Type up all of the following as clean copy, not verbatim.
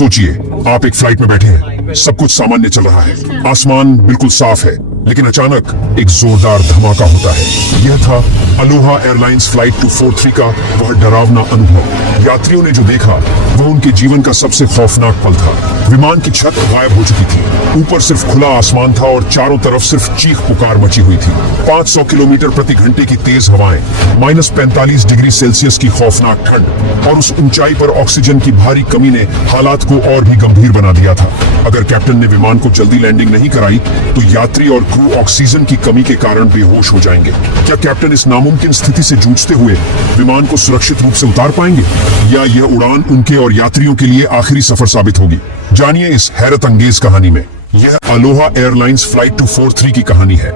सोचिए, आप एक फ्लाइट में बैठे हैं, सब कुछ सामान्य चल रहा है, आसमान बिल्कुल साफ है, लेकिन अचानक एक जोरदार धमाका होता है। यह था अलोहा एयरलाइंस फ्लाइट 243 का वह डरावना अनुभव। यात्रियों ने जो देखा वह उनके जीवन का सबसे खौफनाक पल था। विमान की छत गायब हो चुकी थी, ऊपर सिर्फ खुला आसमान था और चारों तरफ सिर्फ चीख पुकार मची हुई थी। 500 किलोमीटर प्रति घंटे की तेज हवाएं, -45 डिग्री सेल्सियस की खौफनाक ठंड और उस ऊंचाई पर ऑक्सीजन की भारी कमी ने हालात को और भी गंभीर बना दिया था। अगर कैप्टन ने विमान को जल्दी लैंडिंग नहीं कराई तो यात्री और क्रू ऑक्सीजन की कमी के कारण बेहोश हो जाएंगे। क्या कैप्टन इस नामुमकिन स्थिति से जूझते हुए विमान को सुरक्षित रूप से उतार पाएंगे, या यह उड़ान उनके और यात्रियों के लिए आखिरी सफर साबित होगी? जानिए इस हैरत अंगेज कहानी में। यह अलोहा एयरलाइंस फ्लाइट 243 की कहानी है।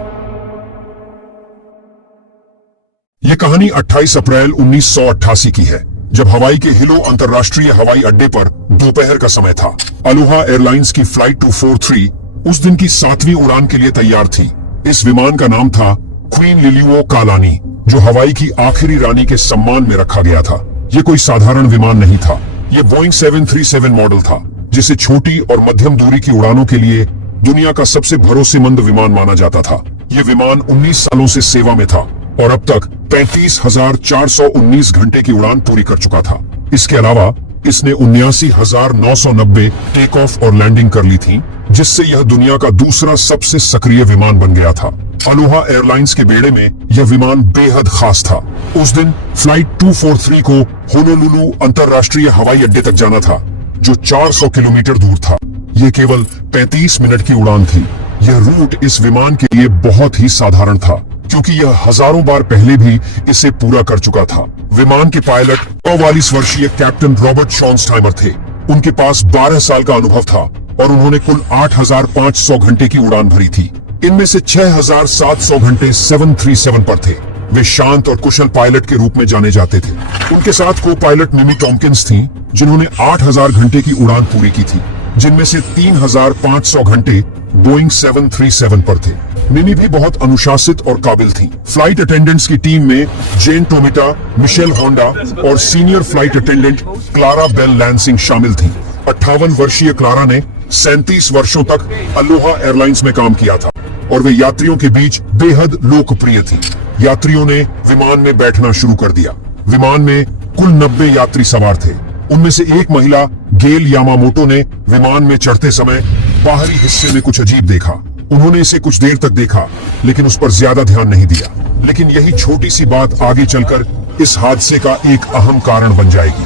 यह कहानी 28 अप्रैल 1988 की है, जब हवाई के हिलो अंतर्राष्ट्रीय हवाई अड्डे पर दोपहर का समय था। अलोहा एयरलाइंस की फ्लाइट 243 उस दिन की 7वीं उड़ान के लिए तैयार थी। इस विमान का नाम था क्वीन लिलिओ कालानी, जो हवाई की आखिरी रानी के सम्मान में रखा गया था। यह कोई साधारण विमान नहीं था, यह बोइंग 737 मॉडल था, जिसे छोटी और मध्यम दूरी की उड़ानों के लिए दुनिया का सबसे भरोसेमंद विमान माना जाता था। यह विमान 19 सालों से सेवा में था और अब तक 35,419 घंटे की उड़ान पूरी कर चुका था। इसके अलावा इसने 79,990 टेक ऑफ और लैंडिंग कर ली थी, जिससे यह दुनिया का दूसरा सबसे सक्रिय विमान बन गया था। अलोहा एयरलाइंस के बेड़े में यह विमान बेहद खास था। उस दिन फ्लाइट 243 को होनोलुलु अंतर्राष्ट्रीय हवाई अड्डे तक जाना था, जो 400 किलोमीटर दूर था। यह केवल 35 मिनट की उड़ान थी। यह रूट इस विमान के लिए बहुत ही साधारण था, क्योंकि यह हजारों बार पहले भी इसे पूरा कर चुका था। विमान के पायलट 44 वर्षीय कैप्टन रॉबर्ट शॉन्स्टाइमर थे। उनके पास 12 साल का अनुभव था और उन्होंने कुल 8,500 घंटे की उड़ान भरी थी। इनमें से 6,700 घंटे 737 पर थे। वे शांत और कुशल पायलट के रूप में जाने जाते थे। उनके साथ को पायलट मिमी टॉम्किंस थी, जिन्होंने 8,000 घंटे की उड़ान पूरी की थी, जिनमें से 3,500 घंटे बोइंग 737 पर थे। मिमी भी बहुत अनुशासित और काबिल थी। फ्लाइट अटेंडेंट्स की टीम में जेन टोमिटा, मिशेल होंडा और senior flight attendant Clara Bell Lansing शामिल थी। 58 वर्षीय क्लारा ने 37 वर्षों तक अलोहा एयरलाइंस में काम किया था और वे यात्रियों के बीच बेहद लोकप्रिय थी। यात्रियों ने विमान में बैठना शुरू कर दिया। विमान में कुल 90 यात्री सवार थे। उनमें से एक महिला गेल यामामोटो ने विमान में चढ़ते समय बाहरी हिस्से में कुछ अजीब देखा। उन्होंने इसे कुछ देर तक देखा, लेकिन उस पर ज्यादा ध्यान नहीं दिया। लेकिन यही छोटी सी बात आगे चलकर इस हादसे का एक अहम कारण बन जाएगी।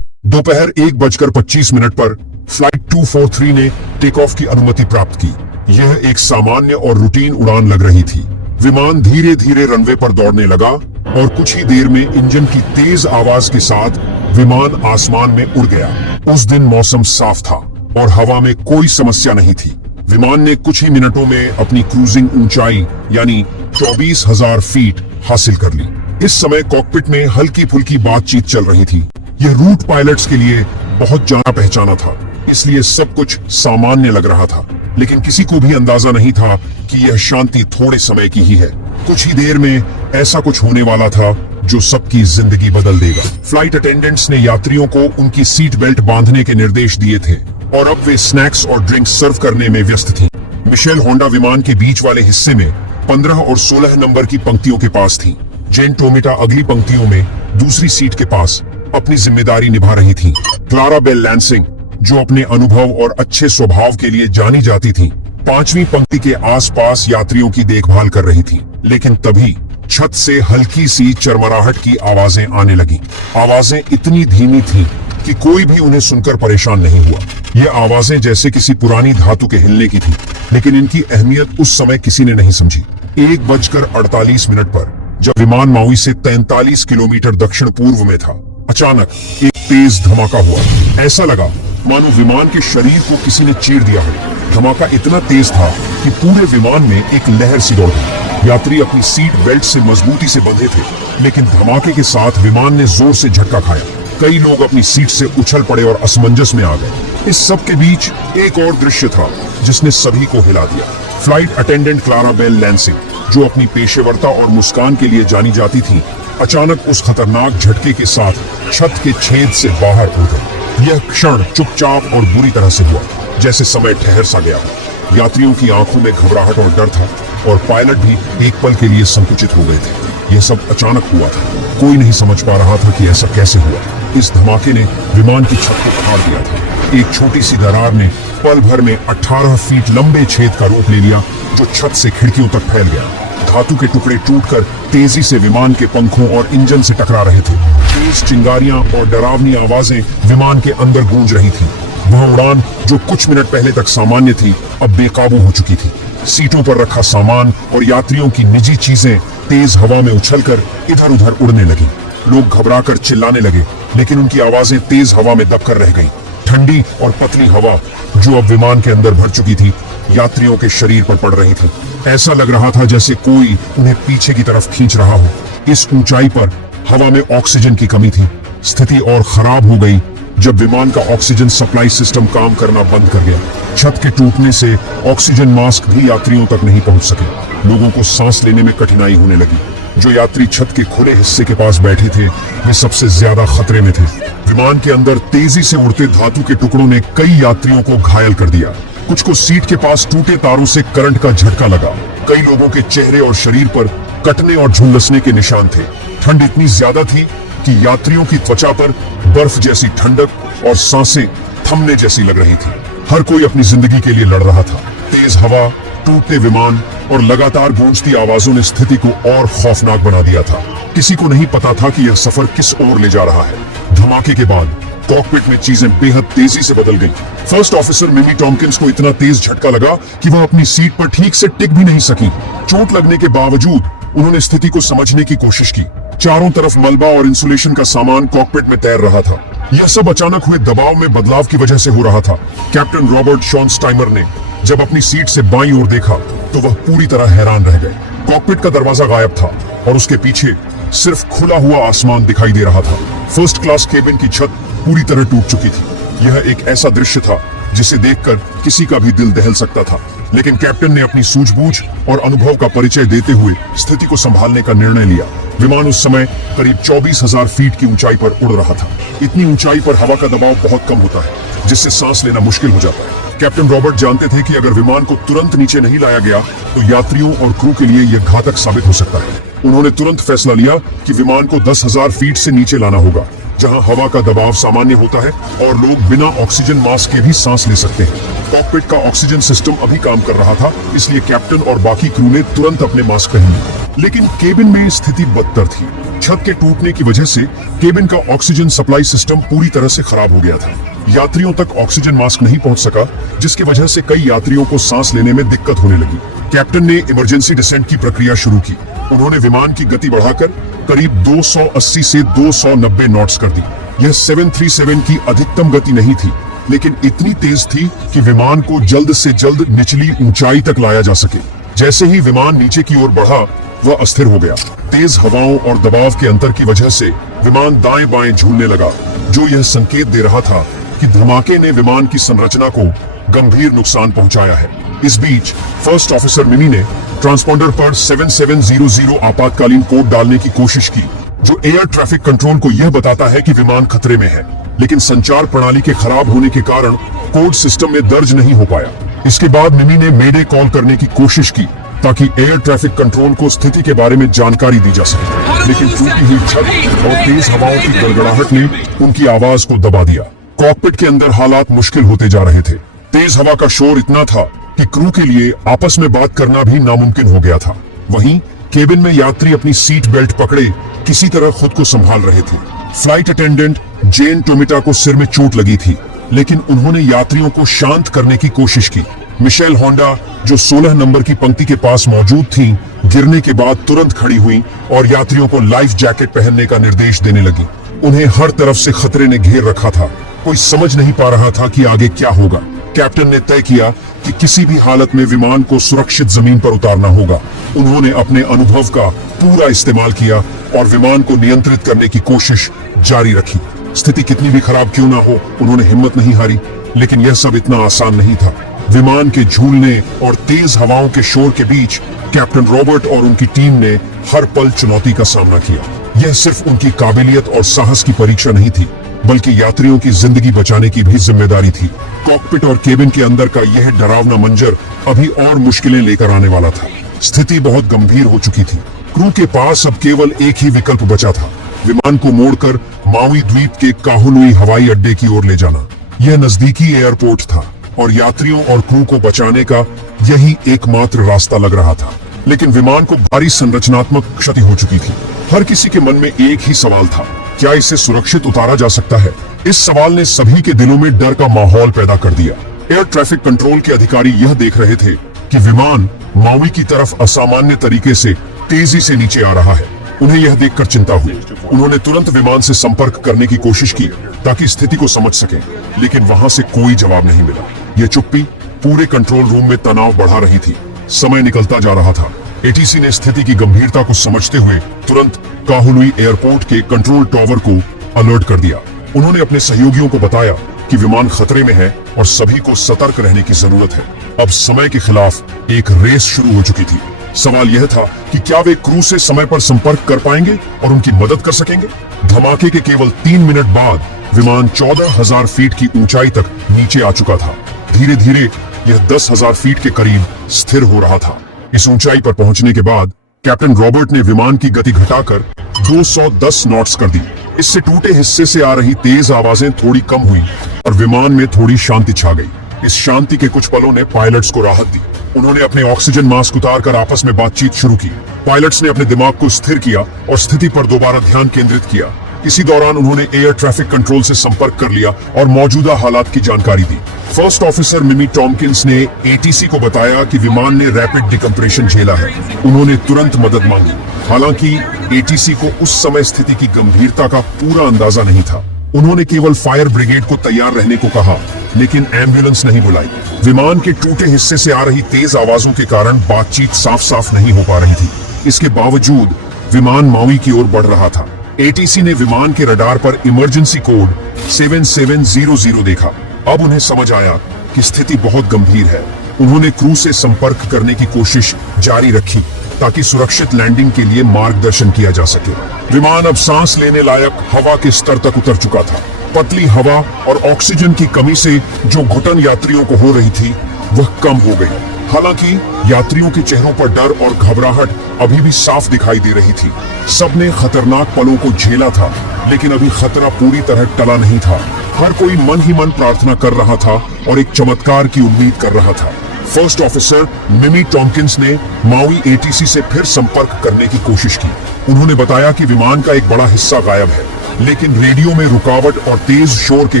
दोपहर 1:25 पर फ्लाइट 243 ने टेक ऑफ की अनुमति प्राप्त की। यह एक सामान्य और रूटीन उड़ान लग रही थी। विमान धीरे धीरे रनवे पर दौड़ने लगा और कुछ ही देर में इंजन की तेज आवाज के साथ विमान आसमान में उड़ गया। उस दिन मौसम साफ था और हवा में कोई समस्या नहीं थी। विमान ने कुछ ही मिनटों में अपनी क्रूजिंग ऊंचाई यानी 24,000 फीट हासिल कर ली। इस समय कॉकपिट में हल्की फुल्की बातचीत चल रही थी। यह रूट पायलट्स के लिए बहुत जाना पहचाना था, इसलिए सब कुछ सामान्य लग रहा था। लेकिन किसी को भी अंदाजा नहीं था कि यह शांति थोड़े समय की ही है। कुछ ही देर में ऐसा कुछ होने वाला था जो सबकी जिंदगी बदल देगा। फ्लाइट अटेंडेंट्स ने यात्रियों को उनकी सीट बेल्ट बांधने के निर्देश दिए थे और अब वे स्नैक्स और ड्रिंक्स सर्व करने में व्यस्त थी। मिशेल होंडा विमान के बीच वाले हिस्से में 15 और 16 नंबर की पंक्तियों के पास थी। जेन टोमिटा अगली पंक्तियों में दूसरी सीट के पास अपनी जिम्मेदारी निभा रही थी। क्लारा बेल लैंसिंग, जो अपने अनुभव और अच्छे स्वभाव के लिए जानी जाती थी, 5वीं पंक्ति के आसपास यात्रियों की देखभाल कर रही थी। लेकिन तभी छत से हल्की सी चरमराहट की आवाजें आने लगी। आवाजें इतनी धीमी थीं कि कोई भी उन्हें सुनकर परेशान नहीं हुआ। ये आवाजें जैसे किसी पुरानी धातु के हिलने की थी, लेकिन इनकी अहमियत उस समय किसी ने नहीं समझी। 1:48 पर जब विमान माउई से 43 किलोमीटर दक्षिण पूर्व में था, अचानक एक तेज धमाका हुआ। ऐसा लगा मानो विमान के शरीर को किसी ने चीर दिया हो। धमाका इतना तेज था कि पूरे विमान में एक लहर सी दौड़ी। यात्री अपनी सीट बेल्ट से मजबूती से बंधे थे, लेकिन धमाके के साथ विमान ने जोर से झटका खाया। कई लोग अपनी सीट से उछल पड़े और असमंजस में आ गए। इस सब के बीच एक और दृश्य था जिसने सभी को हिला दिया। Flight attendant Clara Bell Lansing जो अपनी पेशेवरता और मुस्कान के लिए जानी जाती थी, अचानक उस खतरनाक झटके के साथ छत के छेद से बाहर हो गई। यह क्षण चुपचाप और बुरी तरह से हुआ, जैसे समय ठहर सा गया हो। यात्रियों की आंखों में घबराहट और डर था, और पायलट भी एक पल के लिए संकुचित हो गए थे। यह सब अचानक हुआ था, कोई नहीं समझ पा रहा था कि ऐसा कैसे हुआ। इस धमाके ने विमान की छत को फाड़ दिया था। एक छोटी सी दरार ने पल भर में 18 फीट लंबे छेद का रूप ले लिया, जो छत से खिड़कियों तक फैल गया। धातु के टुकड़े टूटकर तेजी से विमान के पंखों और इंजन से टकरा रहे थे। तेज चिंगारियां और डरावनी आवाजें विमान के अंदर गूंज रही थीं। वह उड़ान जो कुछ मिनट पहले तक सामान्य थी, अब बेकाबू हो चुकी थी। सीटों पर रखा सामान और यात्रियों की निजी चीजें तेज हवा में उछलकर इधर उधर उड़ने लगी। लोग घबराकर चिल्लाने लगे, लेकिन उनकी आवाजें तेज हवा में दबकर रह गईं। ठंडी और पतली हवा जो अब विमान के अंदर भर चुकी थी, यात्रियों के शरीर पर पड़ रही थी। ऐसा लग रहा था जैसे कोई उन्हें पीछे की तरफ खींच रहा हो। इस ऊंचाई पर हवा में ऑक्सीजन की कमी थी। स्थिति और खराब हो गई जब विमान का ऑक्सीजन सप्लाई सिस्टम काम करना बंद कर गया। छत के टूटने से ऑक्सीजन मास्क भी यात्रियों तक नहीं पहुंच सके। लोगों को सांस लेने में कठिनाई होने लगी। जो यात्री छत के खुले हिस्से के पास बैठे थे, वे सबसे ज्यादा खतरे में थे। विमान के अंदर तेजी से उड़ते धातु के टुकड़ों ने कई यात्रियों को घायल कर दिया। कुछ को सीट के पास टूटे तारों से करंट का झटका लगा। कई लोगों के चेहरे और शरीर पर कटने और झुलसने के निशान थे। ठंड इतनी ज्यादा थी कि यात्रियों की त्वचा पर बर्फ जैसी ठंडक और सांसें थमने जैसी लग रही थी। हर कोई अपनी जिंदगी के लिए लड़ रहा था। तेज हवा, टूटते विमान और लगातार गूंजती आवाजों ने स्थिति को और खौफनाक बना दिया था। किसी को नहीं पता था कि यह सफर किस ओर ले जा रहा है। धमाके के बाद कॉकपिट में चीजें बेहद तेजी से बदल गईं। फर्स्ट ऑफिसर मिमी टॉम्किंस को इतना तेज झटका लगा कि वह अपनी सीट पर ठीक से टिक भी नहीं सकी। चोट लगने के बावजूद उन्होंने स्थिति को समझने की कोशिश की। चारों तरफ मलबा और इंसुलेशन का सामान कॉकपिट में तैर रहा था। यह सब अचानक हुए दबाव में बदलाव की वजह से हो रहा था। कैप्टन रॉबर्ट शॉनस्टाइमर ने जब अपनी सीट से बाईं ओर देखा तो वह पूरी तरह हैरान रह गए। कॉकपिट का दरवाजा गायब था और उसके पीछे सिर्फ खुला हुआ आसमान दिखाई दे रहा था। फर्स्ट क्लास केबिन की छत पूरी तरह टूट चुकी थी। यह एक ऐसा दृश्य था जिसे देखकर किसी का भी दिल दहल सकता था, लेकिन कैप्टन ने अपनी सूझबूझ और अनुभव का परिचय देते हुए स्थिति को संभालने का निर्णय लिया। विमान उस समय करीब 24,000 फीट की ऊंचाई पर उड़ रहा था। इतनी ऊंचाई पर हवा का दबाव बहुत कम होता है, जिससे सांस लेना मुश्किल हो जाता है। कैप्टन रॉबर्ट जानते थे कि अगर विमान को तुरंत नीचे नहीं लाया गया तो यात्रियों और क्रू के लिए यह घातक साबित हो सकता है। उन्होंने तुरंत फैसला लिया कि विमान को 10,000 फीट से नीचे लाना होगा, जहां हवा का दबाव सामान्य होता है और लोग बिना ऑक्सीजन मास्क के भी सांस ले सकते हैं। कॉकपिट का ऑक्सीजन सिस्टम अभी काम कर रहा था, इसलिए कैप्टन और बाकी क्रू ने तुरंत अपने मास्क पहन लिए। लेकिन केबिन में स्थिति बदतर थी। छत के टूटने की वजह से केबिन का ऑक्सीजन सप्लाई सिस्टम पूरी तरह से खराब हो गया था। यात्रियों तक ऑक्सीजन मास्क नहीं पहुंच सका, जिसकी वजह से कई यात्रियों को सांस लेने में दिक्कत होने लगी। कैप्टन ने इमरजेंसी डिसेंट की प्रक्रिया शुरू की। उन्होंने विमान की गति बढ़ाकर करीब 280 से 290 नॉट्स कर दी। यह 737 की अधिकतम गति नहीं थी, लेकिन इतनी तेज थी कि विमान को जल्द से जल्द निचली ऊंचाई तक लाया जा सके। जैसे ही विमान नीचे की ओर बढ़ा, वह अस्थिर हो गया। तेज हवाओं और दबाव के अंतर की वजह से विमान दाएं बाएं झूलने लगा, जो यह संकेत दे रहा था कि धमाके ने विमान की संरचना को गंभीर नुकसान पहुंचाया है। इस बीच फर्स्ट ऑफिसर मिमी ने ट्रांसपॉन्डर पर 7700 आपातकालीन कोड डालने की कोशिश की, जो एयर ट्रैफिक कंट्रोल को यह बताता है कि विमान खतरे में है। लेकिन संचार प्रणाली के खराब होने के कारण कोड सिस्टम में दर्ज नहीं हो पाया। इसके बाद मिमी ने मेडे कॉल करने की कोशिश की ताकि एयर ट्रैफिक कंट्रोल को स्थिति के बारे में जानकारी दी जा सके, लेकिन टूटी हुई छत और तेज हवाओं की गड़गड़ाहट ने उनकी आवाज को दबा दिया। कॉकपिट के अंदर हालात मुश्किल होते जा रहे थे। तेज हवा का शोर इतना था कि क्रू के लिए आपस में बात करना भी नामुमकिन हो गया था। वहीं केबिन में यात्री अपनी सीट बेल्ट पकड़े किसी तरह खुद को संभाल रहे थे। फ्लाइट अटेंडेंट जेन टोमिटा को सिर में चोट लगी थी, लेकिन उन्होंने यात्रियों को शांत करने की कोशिश की। मिशेल होंडा, जो 16 नंबर की पंक्ति के पास मौजूद थीं, गिरने के बाद तुरंत खड़ी हुई और यात्रियों को लाइफ जैकेट पहनने का निर्देश देने लगी। उन्हें हर तरफ से खतरे ने घेर रखा था। कोई समझ नहीं पा रहा था कि आगे क्या होगा। कैप्टन ने तय किया कि किसी भी हालत में विमान को सुरक्षित जमीन पर उतारना होगा। उन्होंने अपने अनुभव का पूरा इस्तेमाल किया और विमान को नियंत्रित करने की कोशिश जारी रखी। स्थिति कितनी भी खराब क्यों ना हो, उन्होंने हिम्मत नहीं हारी। लेकिन यह सब इतना आसान नहीं था। विमान के झूलने और तेज हवाओं के शोर के बीच कैप्टन रॉबर्ट और उनकी टीम ने हर पल चुनौती का सामना किया। यह सिर्फ उनकी काबिलियत और साहस की परीक्षा नहीं थी, बल्कि यात्रियों की जिंदगी बचाने की भी जिम्मेदारी थी। कॉकपिट और केबिन के अंदर का यह डरावना मंजर अभी और मुश्किलें लेकर आने वाला था। स्थिति बहुत गंभीर हो चुकी थी। क्रू के पास अब केवल एक ही विकल्प बचा था, विमान को मोड़कर माउई द्वीप के काहुलुई हवाई अड्डे की ओर ले जाना। यह नजदीकी एयरपोर्ट था और यात्रियों और क्रू को बचाने का यही एकमात्र रास्ता लग रहा था। लेकिन विमान को भारी संरचनात्मक क्षति हो चुकी थी। हर किसी के मन में एक ही सवाल था, क्या इसे सुरक्षित उतारा जा सकता है? इस सवाल ने सभी के दिलों में डर का माहौल पैदा कर दिया। एयर ट्रैफिक कंट्रोल के अधिकारी यह देख रहे थे कि विमान माउई की तरफ असामान्य तरीके से तेजी से नीचे आ रहा है। उन्हें यह देखकर चिंता हुई। उन्होंने तुरंत विमान से संपर्क करने की कोशिश की ताकि स्थिति को समझ सकें, लेकिन वहां से कोई जवाब नहीं मिला। यह चुप्पी पूरे कंट्रोल रूम में तनाव बढ़ा रही थी। समय निकलता जा रहा था। एटीसी ने स्थिति की गंभीरता को समझते हुए तुरंत काहुलुई एयरपोर्ट के कंट्रोल टावर को अलर्ट कर दिया। उन्होंने अपने सहयोगियों को बताया कि विमान खतरे में है और सभी को सतर्क रहने की जरूरत है। अब समय के खिलाफ एक रेस शुरू हो चुकी थी। सवाल यह था कि क्या वे क्रू से समय पर संपर्क कर पाएंगे और उनकी मदद कर सकेंगे? धमाके के केवल 3 मिनट बाद विमान 14,000 फीट की ऊंचाई तक नीचे आ चुका था। धीरे धीरे यह 10,000 फीट के करीब स्थिर हो रहा था। इस ऊंचाई पर पहुंचने के बाद कैप्टन रॉबर्ट ने विमान की गति घटाकर 210 नॉट्स कर दी। इससे टूटे हिस्से से आ रही तेज आवाजें थोड़ी कम हुई और विमान में थोड़ी शांति छा गई। इस शांति के कुछ पलों ने पायलट्स को राहत दी। उन्होंने अपने ऑक्सीजन मास्क उतारकर आपस में बातचीत शुरू की। पायलट्स ने अपने दिमाग को स्थिर किया और स्थिति पर दोबारा ध्यान केंद्रित किया। इसी दौरान उन्होंने एयर ट्रैफिक कंट्रोल से संपर्क कर लिया और मौजूदा हालात की जानकारी दी। फर्स्ट ऑफिसर मिमी टॉम्किंस ने एटीसी को बताया कि विमान ने रैपिड डिकम्प्रेशन झेला है। उन्होंने तुरंत मदद मांगी। हालांकि एटीसी को उस समय स्थिति की गंभीरता का पूरा अंदाजा नहीं था। उन्होंने केवल फायर ब्रिगेड को तैयार रहने को कहा, लेकिन एम्बुलेंस नहीं बुलाई। विमान के टूटे हिस्से से आ रही तेज आवाजों के कारण बातचीत साफ साफ नहीं हो पा रही थी। इसके बावजूद विमान माउई की ओर बढ़ रहा था। एटीसी ने विमान के रडार पर इमरजेंसी कोड 7700 देखा। अब उन्हें समझ आया कि स्थिति बहुत गंभीर है। उन्होंने क्रू से संपर्क करने की कोशिश जारी रखी ताकि सुरक्षित लैंडिंग के लिए मार्गदर्शन किया जा सके। विमान अब सांस लेने लायक हवा के स्तर तक उतर चुका था। पतली हवा और ऑक्सीजन की कमी से जो घुटन यात्रियों को हो रही थी वह कम हो गई। हालांकि यात्रियों के चेहरों पर डर और घबराहट अभी भी साफ दिखाई दे रही थी। सबने खतरनाक पलों को झेला था, लेकिन अभी खतरा पूरी तरह टला नहीं था। हर कोई मन ही मन प्रार्थना कर रहा था और एक चमत्कार की उम्मीद कर रहा था। फर्स्ट ऑफिसर मिमी टॉम्किंस ने माउई एटीसी से फिर संपर्क करने की कोशिश की। उन्होंने बताया कि विमान का एक बड़ा हिस्सा गायब है, लेकिन रेडियो में रुकावट और तेज शोर के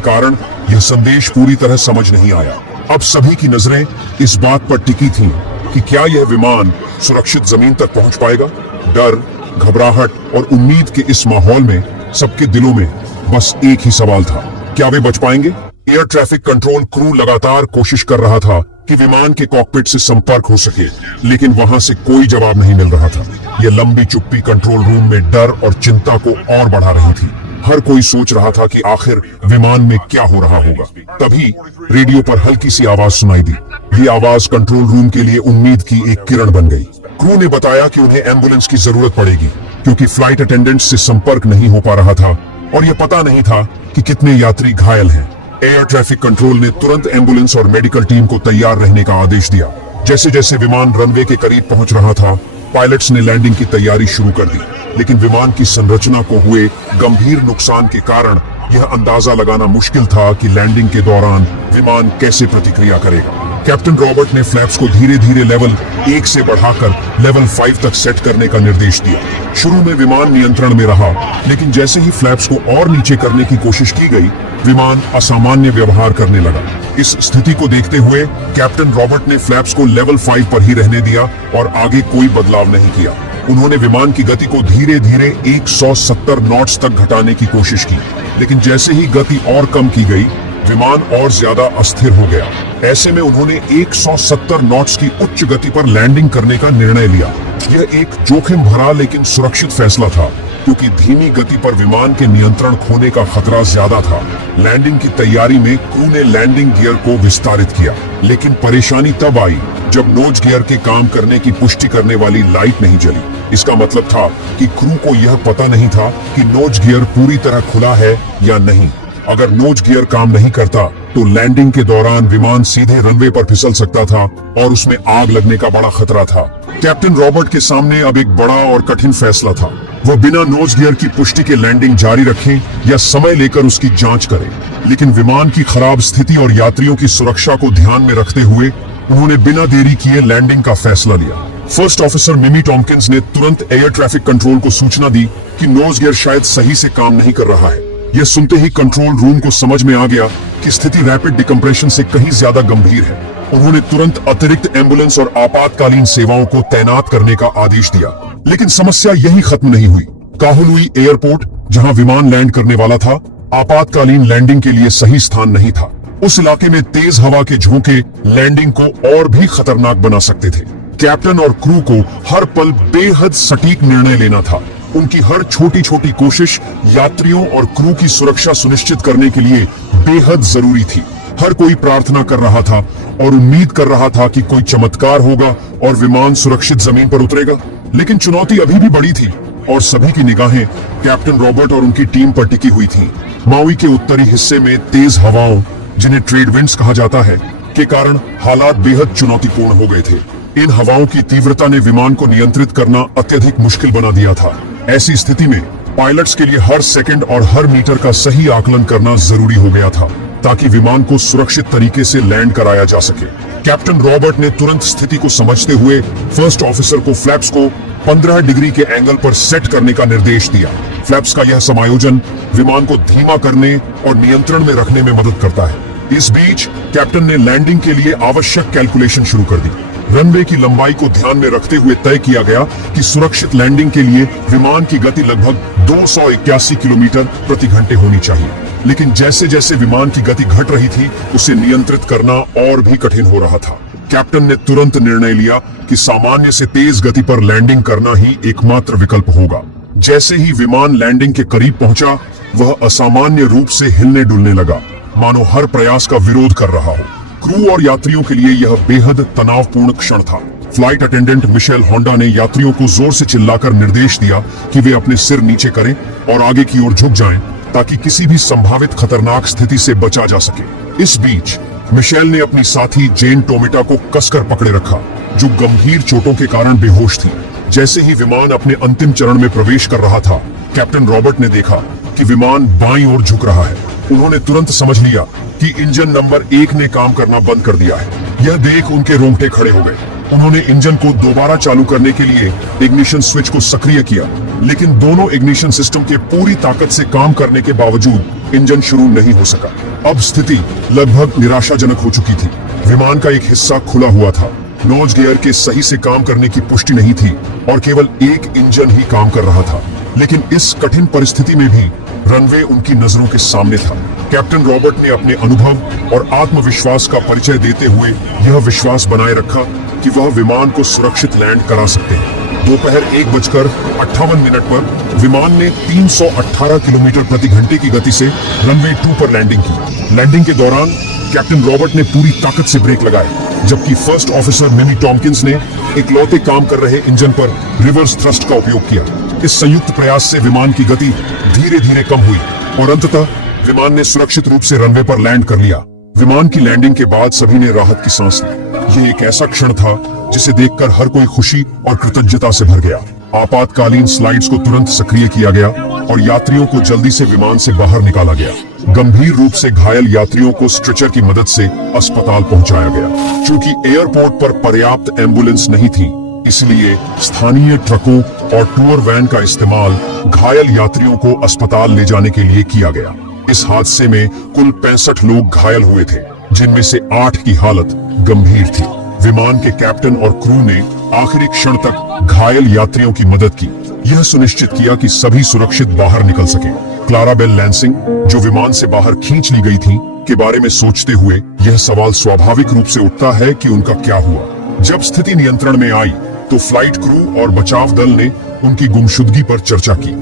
कारण यह संदेश पूरी तरह समझ नहीं आया। अब सभी की नजरें इस बात पर टिकी थीं कि क्या यह विमान सुरक्षित जमीन तक पहुंच पाएगा। डर, घबराहट और उम्मीद के इस माहौल में सबके दिलों में बस एक ही सवाल था, क्या वे बच पाएंगे? एयर ट्रैफिक कंट्रोल क्रू लगातार कोशिश कर रहा था कि विमान के कॉकपिट से संपर्क हो सके, लेकिन वहां से कोई जवाब नहीं मिल रहा था। यह लंबी चुप्पी कंट्रोल रूम में डर और चिंता को और बढ़ा रही थी। हर कोई सोच रहा था कि आखिर विमान में क्या हो रहा होगा। तभी रेडियो पर हल्की सी आवाज सुनाई दी। ये आवाज कंट्रोल रूम के लिए उम्मीद की एक किरण बन गई। क्रू ने बताया कि उन्हें एम्बुलेंस की जरूरत पड़ेगी, क्योंकि फ्लाइट अटेंडेंट से संपर्क नहीं हो पा रहा था और यह पता नहीं था कि कितने यात्री घायल हैं। एयर ट्रैफिक कंट्रोल ने तुरंत एम्बुलेंस और मेडिकल टीम को तैयार रहने का आदेश दिया। जैसे जैसे विमान रनवे के करीब पहुंच रहा था, पायलट्स ने लैंडिंग की तैयारी शुरू कर दी, लेकिन विमान की संरचना को हुए गंभीर नुकसान के कारण यह अंदाजा लगाना मुश्किल था कि लैंडिंग के दौरान विमान कैसे प्रतिक्रिया करेगा। कैप्टन रॉबर्ट ने फ्लैप्स को धीरे धीरे लेवल 1 से बढ़ाकर लेवल 5 तक सेट करने का निर्देश दिया। शुरू में विमान नियंत्रण में रहा, लेकिन जैसे ही फ्लैप्स को और नीचे करने की कोशिश की गई, विमान असामान्य व्यवहार करने लगा। इस स्थिति को देखते हुए कैप्टन रॉबर्ट ने फ्लैप्स को लेवल 5 पर ही रहने दिया और आगे कोई बदलाव नहीं किया। उन्होंने विमान की गति को धीरे धीरे 170 नॉट्स तक घटाने की कोशिश की, लेकिन जैसे ही गति और कम की गई, विमान और ज्यादा अस्थिर हो गया। ऐसे में उन्होंने 170 नॉट्स की उच्च गति पर लैंडिंग करने का निर्णय लिया। यह एक जोखिम भरा लेकिन सुरक्षित फैसला था, क्योंकि धीमी गति पर विमान के नियंत्रण खोने का खतरा ज्यादा था। लैंडिंग की तैयारी में क्रू ने लैंडिंग गियर को विस्तारित किया, लेकिन परेशानी तब आई जब नोज गियर के काम करने की पुष्टि करने वाली लाइट नहीं जली। इसका मतलब था कि क्रू को यह पता नहीं था कि नोज गियर पूरी तरह खुला है या नहीं। अगर नोज गियर काम नहीं करता तो लैंडिंग के दौरान विमान सीधे रनवे पर फिसल सकता था और उसमें आग लगने का बड़ा खतरा था। कैप्टन रॉबर्ट के सामने अब एक बड़ा और कठिन फैसला था। वो बिना नोज गियर की पुष्टि के लैंडिंग जारी रखें या समय लेकर उसकी जांच करें। लेकिन विमान की खराब स्थिति और यात्रियों की सुरक्षा को ध्यान में रखते हुए उन्होंने बिना देरी किए लैंडिंग का फैसला लिया। फर्स्ट ऑफिसर मिमी टॉम्किंस ने तुरंत एयर ट्रैफिक कंट्रोल को सूचना दी कि नोज गियर शायद सही से काम नहीं कर रहा है। यह सुनते ही कंट्रोल रूम को समझ में आ गया कि स्थिति रैपिड डिकम्प्रेशन से कहीं ज्यादा गंभीर है। उन्होंने तुरंत अतिरिक्त एम्बुलेंस और आपातकालीन सेवाओं को तैनात करने का आदेश दिया। लेकिन समस्या यही खत्म नहीं हुई। काहुलुई एयरपोर्ट, जहां विमान लैंड करने वाला था, आपातकालीन लैंडिंग के लिए सही स्थान नहीं था। उस इलाके में तेज हवा के झोंके लैंडिंग को और भी खतरनाक बना सकते थे। कैप्टन और क्रू को हर पल बेहद सटीक निर्णय लेना था। उनकी हर छोटी छोटी कोशिश यात्रियों और क्रू की सुरक्षा सुनिश्चित करने के लिए बेहद जरूरी थी। हर कोई प्रार्थना कर रहा था और उम्मीद कर रहा था कि कोई चमत्कार होगा और विमान सुरक्षित जमीन पर उतरेगा। लेकिन चुनौती अभी भी बड़ी थी और सभी की निगाहें कैप्टन रॉबर्ट और उनकी टीम पर टिकी हुई थी। माउई के उत्तरी हिस्से में तेज हवाओं, जिन्हें ट्रेड विंड्स कहा जाता है, के कारण हालात बेहद चुनौतीपूर्ण हो गए थे। इन हवाओं की तीव्रता ने विमान को नियंत्रित करना अत्यधिक मुश्किल बना दिया था। ऐसी स्थिति में पायलट्स के लिए हर सेकंड और हर मीटर का सही आकलन करना जरूरी हो गया था, ताकि विमान को सुरक्षित तरीके से लैंड कराया जा सके। कैप्टन रॉबर्ट ने तुरंत स्थिति को समझते हुए फर्स्ट ऑफिसर को फ्लैप्स को 15 डिग्री के एंगल पर सेट करने का निर्देश दिया। फ्लैप्स का यह समायोजन विमान को धीमा करने और नियंत्रण में रखने में मदद करता है। इस बीच कैप्टन ने लैंडिंग के लिए आवश्यक कैलकुलेशन शुरू कर दी। रनवे की लंबाई को ध्यान में रखते हुए तय किया गया कि सुरक्षित लैंडिंग के लिए विमान की गति लगभग 281 किलोमीटर प्रति घंटे होनी चाहिए। लेकिन जैसे जैसे विमान की गति घट रही थी, उसे नियंत्रित करना और भी कठिन हो रहा था। कैप्टन ने तुरंत निर्णय लिया कि सामान्य से तेज गति पर लैंडिंग करना ही एकमात्र विकल्प होगा। जैसे ही विमान लैंडिंग के करीब पहुंचा, वह असामान्य रूप से हिलने डुलने लगा, मानो हर प्रयास का विरोध कर रहा हो। क्रू और यात्रियों के लिए यह बेहद तनावपूर्ण क्षण था। फ्लाइट अटेंडेंट मिशेल होंडा ने यात्रियों को जोर से चिल्लाकर निर्देश दिया कि वे अपने सिर नीचे करें और आगे की ओर झुक जाएं, ताकि किसी भी संभावित खतरनाक स्थिति से बचा जा सके। इस बीच मिशेल ने अपनी साथी जेन टोमिटा को कसकर पकड़े रखा, जो गंभीर चोटों के कारण बेहोश थी। जैसे ही विमान अपने अंतिम चरण में प्रवेश कर रहा था, कैप्टन रॉबर्ट ने देखा कि विमान बाईं ओर झुक रहा है। उन्होंने तुरंत समझ लिया कि इंजन नंबर 1 ने काम करना बंद कर दिया है। यह देख उनके रोंगटे खड़े हो गए। उन्होंने इंजन को दोबारा चालू करने के लिए इग्निशन स्विच को सक्रिय किया, लेकिन दोनों इग्निशन सिस्टम के पूरी ताकत से काम करने के बावजूद इंजन शुरू नहीं हो सका। अब स्थिति लगभग निराशाजनक हो चुकी थी। विमान का एक हिस्सा खुला हुआ था, नोज गियर के सही से काम करने की पुष्टि नहीं थी और केवल एक इंजन ही काम कर रहा था। लेकिन इस कठिन परिस्थिति में भी रनवे उनकी नजरों के सामने था। कैप्टन रॉबर्ट ने अपने अनुभव और आत्मविश्वास का परिचय देते हुए यह विश्वास बनाए रखा कि वह विमान को सुरक्षित लैंड करा सकते हैं। दोपहर 1:58 पर विमान ने 318 किलोमीटर प्रति घंटे की गति से रनवे 2 पर लैंडिंग की। लैंडिंग के दौरान कैप्टन रॉबर्ट ने पूरी ताकत से ब्रेक लगाए, जबकि फर्स्ट ऑफिसर मिमी टॉम्किंस ने इकलौते काम कर रहे इंजन पर रिवर्स थ्रस्ट का उपयोग किया। इस संयुक्त प्रयास से विमान की गति धीरे धीरे कम हुई और अंततः विमान ने सुरक्षित रूप से रनवे पर लैंड कर लिया। विमान की लैंडिंग के बाद सभी ने राहत की सांस ली। ये एक ऐसा क्षण था जिसे देखकर हर कोई खुशी और कृतज्ञता से भर गया। आपातकालीन स्लाइड्स को तुरंत सक्रिय किया गया और यात्रियों को जल्दी से विमान से बाहर निकाला गया। गंभीर रूप से घायल यात्रियों को स्ट्रेचर की मदद से अस्पताल पहुंचाया गया। चूंकि एयरपोर्ट पर पर्याप्त एम्बुलेंस नहीं थी, इसलिए स्थानीय ट्रकों और टूर वैन का इस्तेमाल घायल यात्रियों को अस्पताल ले जाने के लिए किया गया। इस हादसे में कुल 65 लोग घायल हुए थे, जिनमें से 8 की हालत गंभीर थी। विमान के कैप्टन और क्रू ने आखिरी क्षण तक घायल यात्रियों की मदद की, यह सुनिश्चित किया कि सभी सुरक्षित बाहर निकल सके। क्लाराबेल लैंसिंग, जो विमान से बाहर खींच ली गई थी, के बारे में सोचते हुए यह सवाल स्वाभाविक रूप से उठता है कि उनका क्या हुआ। जब स्थिति नियंत्रण में आई तो फ्लाइट क्रू और बचाव दल ने उनकी गुमशुदगी पर चर्चा की।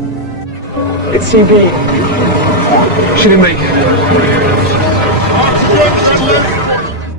It's CB. She didn't make it.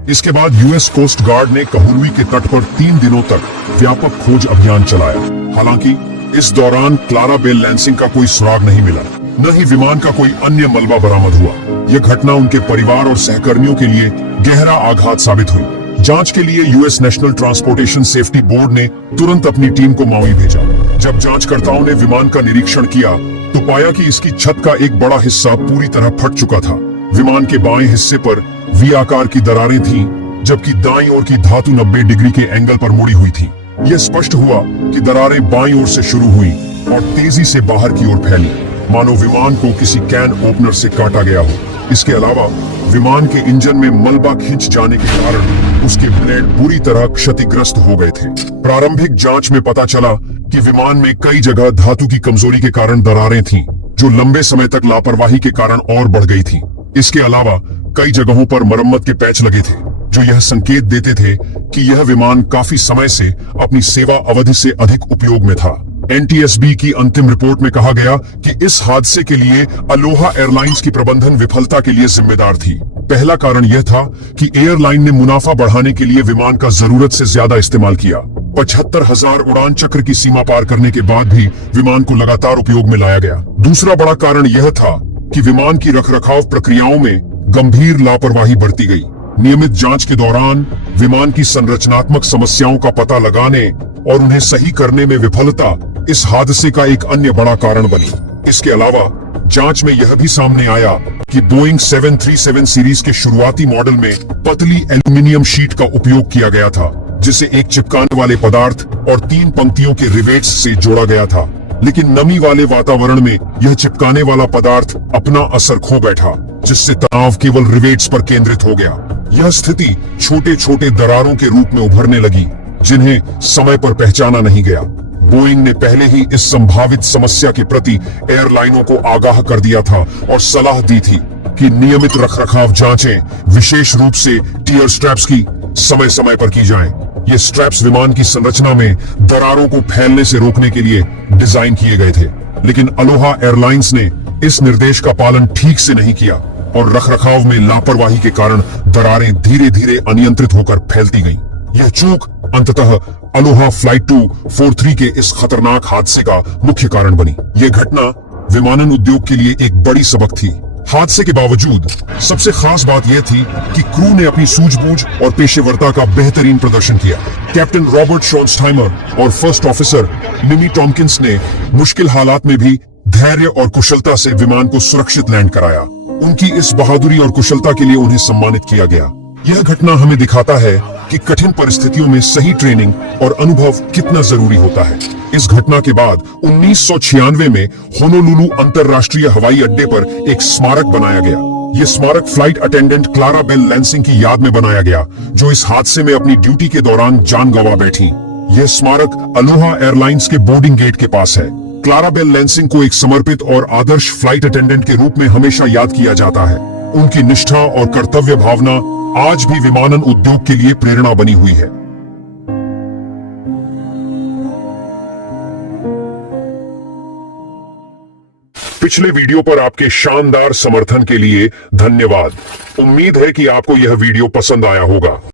इसके बाद यूएस कोस्ट गार्ड ने कहूलवी के तट पर 3 दिनों तक व्यापक खोज अभियान चलाया। हालांकि इस दौरान क्लारा बेल लैंसिंग का कोई सुराग नहीं मिला, न ही विमान का कोई अन्य मलबा बरामद हुआ। यह घटना उनके परिवार और सहकर्मियों के लिए गहरा आघात साबित हुई। जांच के लिए US national transportation safety board ने तुरंत अपनी टीम को माउई भेजा। जब जांचकर्ताओं ने विमान का निरीक्षण किया तो पाया कि इसकी छत का एक बड़ा हिस्सा पूरी तरह फट चुका था। विमान के बाएं हिस्से पर वी आकार की दरारें थीं, जबकि दाईं ओर की धातु 90 डिग्री के एंगल पर मुड़ी हुई थी। यह स्पष्ट हुआ कि दरारें बाईं ओर से शुरू हुई और तेजी से बाहर की ओर फैली, मानो विमान को किसी कैन ओपनर से काटा गया हो। इसके अलावा विमान के इंजन में मलबा खिंच जाने के कारण उसके ब्लेड बुरी तरह क्षतिग्रस्त हो गए थे। प्रारंभिक जांच में पता चला कि विमान में कई जगह धातु की कमजोरी के कारण दरारें थीं, जो लंबे समय तक लापरवाही के कारण और बढ़ गई थीं। इसके अलावा कई जगहों पर मरम्मत के पैच लगे थे, जो यह संकेत देते थे कि यह विमान काफी समय से अपनी सेवा अवधि से अधिक उपयोग में था। एनटीएसबी की अंतिम रिपोर्ट में कहा गया कि इस हादसे के लिए अलोहा एयरलाइंस की प्रबंधन विफलता के लिए जिम्मेदार थी। पहला कारण यह था कि एयरलाइन ने मुनाफा बढ़ाने के लिए विमान का जरूरत से ज्यादा इस्तेमाल किया। 75,000 उड़ान चक्र की सीमा पार करने के बाद भी विमान को लगातार उपयोग में लाया गया। दूसरा बड़ा कारण यह था कि विमान की रखरखाव प्रक्रियाओं में गंभीर लापरवाही बरती गई। नियमित जांच के दौरान विमान की संरचनात्मक समस्याओं का पता लगाने और उन्हें सही करने में विफलता इस हादसे का एक अन्य बड़ा कारण बनी। इसके अलावा जांच में यह भी सामने आया कि बोइंग 737 सीरीज के शुरुआती मॉडल में पतली एल्यूमिनियम शीट का उपयोग किया गया था, जिसे एक चिपकाने वाले पदार्थ और 3 पंक्तियों के रिवेट्स से जोड़ा गया था। लेकिन नमी वाले वातावरण में यह चिपकाने वाला पदार्थ अपना असर खो बैठा, जिससे तनाव केवल रिवेट्स पर केंद्रित हो गया। यह स्थिति छोटे छोटे दरारों के रूप में उभरने लगी, जिन्हें समय पर पहचाना नहीं गया। बोइंग ने पहले ही इस संभावित समस्या के प्रति एयरलाइनों को आगाह कर दिया था और सलाह दी थी कि नियमित रखरखाव जांचें, विशेष रूप से टियर स्ट्रैप्स की, समय समय पर की जाएं। ये स्ट्रैप्स विमान की संरचना में दरारों को फैलने से रोकने के लिए डिजाइन किए गए थे, लेकिन अलोहा एयरलाइंस ने इस निर्देश का पालन ठीक से नहीं किया और रखरखाव में लापरवाही के कारण दरारें धीरे धीरे अनियंत्रित होकर फैलती गईं। यह चूक अंततः अलोहा फ्लाइट 243 के इस खतरनाक हादसे का मुख्य कारण बनी। यह घटना विमानन उद्योग के लिए एक बड़ी सबक थी। हादसे के बावजूद सबसे खास बात यह थी कि क्रू ने अपनी सूझबूझ और पेशेवरता का बेहतरीन प्रदर्शन किया। कैप्टन रॉबर्ट शॉन्सटाइमर और फर्स्ट ऑफिसर मिमी टॉम्किंस ने मुश्किल हालात में भी धैर्य और कुशलता से विमान को सुरक्षित लैंड कराया। उनकी इस बहादुरी और कुशलता के लिए उन्हें सम्मानित किया गया। यह घटना हमें दिखाता है कि कठिन परिस्थितियों में सही ट्रेनिंग और अनुभव कितना जरूरी होता है। इस घटना के बाद 1996 में होनोलुलु अंतरराष्ट्रीय हवाई अड्डे पर एक स्मारक बनाया गया। यह स्मारक flight attendant Clara Bell Lansing की याद में बनाया गया, जो इस हादसे में अपनी ड्यूटी के दौरान जान गंवा बैठी। यह स्मारक अलोहा एयरलाइंस के बोर्डिंग गेट के पास है। क्लारा बेल लैंसिंग को एक समर्पित और आदर्श फ्लाइट अटेंडेंट के रूप में हमेशा याद किया जाता है। उनकी निष्ठा और कर्तव्य भावना आज भी विमानन उद्योग के लिए प्रेरणा बनी हुई है। पिछले वीडियो पर आपके शानदार समर्थन के लिए धन्यवाद। उम्मीद है कि आपको यह वीडियो पसंद आया होगा।